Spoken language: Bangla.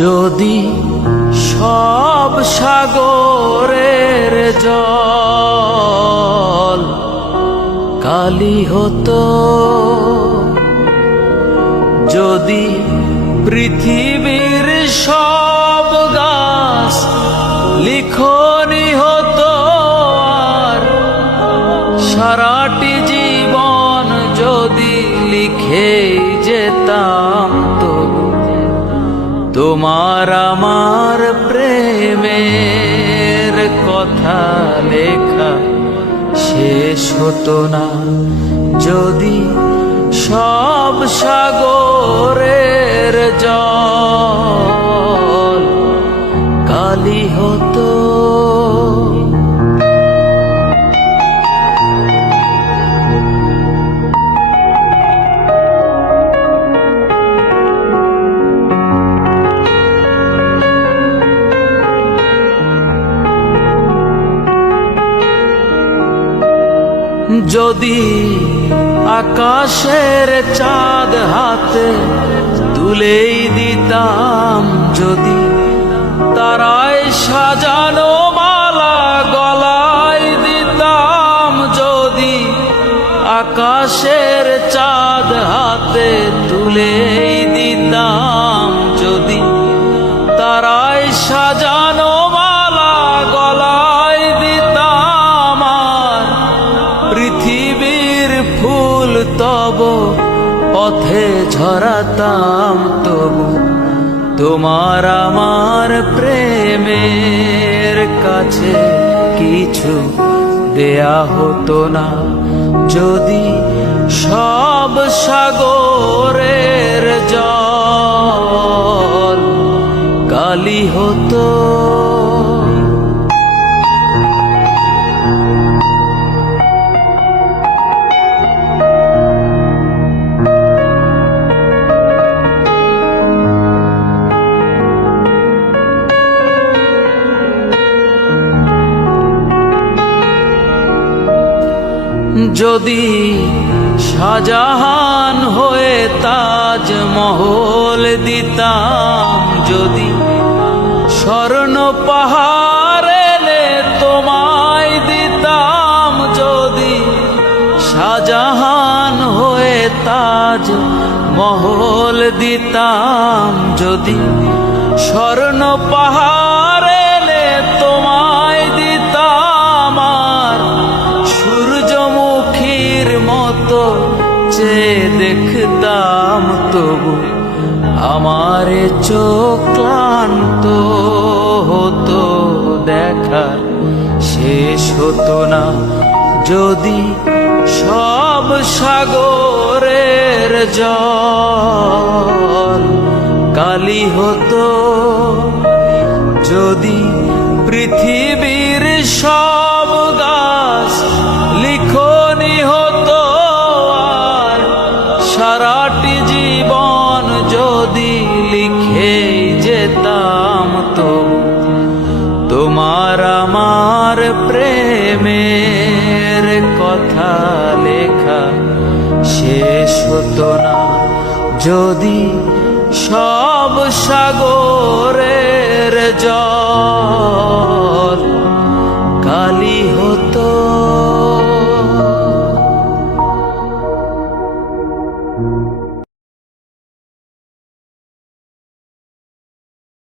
যদি সব সাগরের জল কালি হতো, যদি পৃথিবীর সব গাছ লিখনি হতো, আর সারাটি জীবন যদি লিখে যেতাম, তবু তোমার আমার প্রেমের কথা লেখা শেষ হতো না। যদি সব সাগরের জল কালি হতো। যদি আকাশের চাঁদ হাতে তুলেই দিতাম, যদি তারায় সাজানো মালা গলায় দিতাম, যদি আকাশের চাঁদ হাতে তুলেই দিতাম, যদি তারায় সাজানো মালা গলায় দিতাম, আর পৃথিবীর ফুল তব পথে ঝরাতাম, তবু তোমার আমার প্রেমের কাছে কিছু দেয়া হতো না। যদি সব সাগরের জল কালি হতো। যদি শাহজাহান হয়ে তাজমহল দিতাম, যদি স্বর্ণ পাহাড় এনে তোমায় দিতাম, যদি শাহজাহান হয়ে তাজমহল দিতাম, যদি স্বর্ণ পাহাড় এনে তোমায় দিতাম, আর সূর্যমুখীর মতো চেয়ে দেখতাম, তবু আমার চোখ ক্লান্ত হতো, দেখার শেষ হতো না। যদি সব সাগরের জল কালি হতো, যদি পৃথিবীর সব গাছ লিখনি হতো, আর সারাটি জীবন যদি লিখে যেতাম, তবু তোমার আমার প্রেমের কথা লেখা শেষ হতো না। যদি সব সাগরের জল